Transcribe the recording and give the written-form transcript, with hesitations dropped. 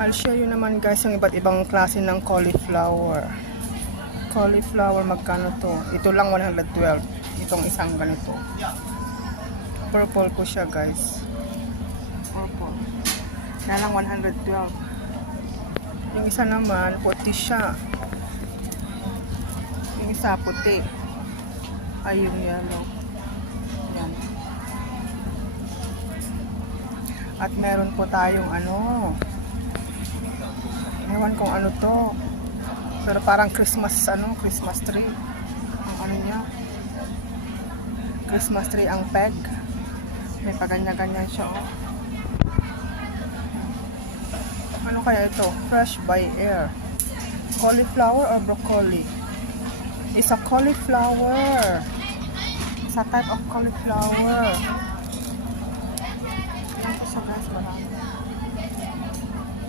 I'll show you naman guys yung iba't ibang klase ng cauliflower. Cauliflower, magkano to? Ito lang 112. Itong isang ganito. Purple po siya guys. Purple. Na lang 112. Yung isa naman, puti siya. Yung isa puti. Ay, yung yellow. Yan. At meron po tayong ewan kung ano to. Pero parang Christmas tree. Ang ano niya. Christmas tree ang peg. May paganya-ganyan siya, oh. Ano kaya ito? Fresh by air. Cauliflower or broccoli? It's a cauliflower. It's a type of cauliflower. Yan po siya guys, marami.